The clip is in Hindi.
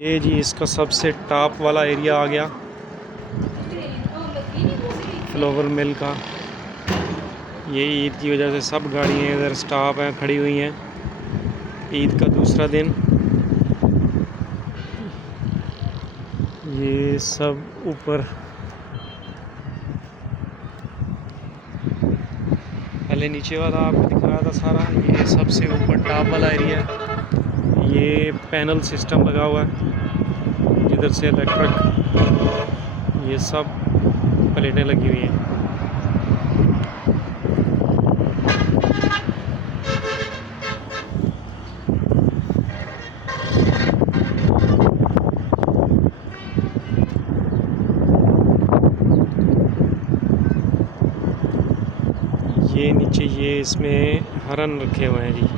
ये जी इसका सबसे टॉप वाला एरिया आ गया फ्लावर मिल का। ये ईद की वजह से सब गाड़ियाँ इधर स्टॉप हैं, खड़ी हुई हैं। ईद का दूसरा दिन, ये सब ऊपर पहले नीचे वाला आपको दिख रहा था सारा, ये सबसे ऊपर टॉप वाला एरिया है। ये पैनल सिस्टम लगा हुआ है जिधर से इलेक्ट्रिक, ये सब प्लेटें लगी हुई हैं। ये नीचे ये इसमें हरन रखे हुए हैं जी।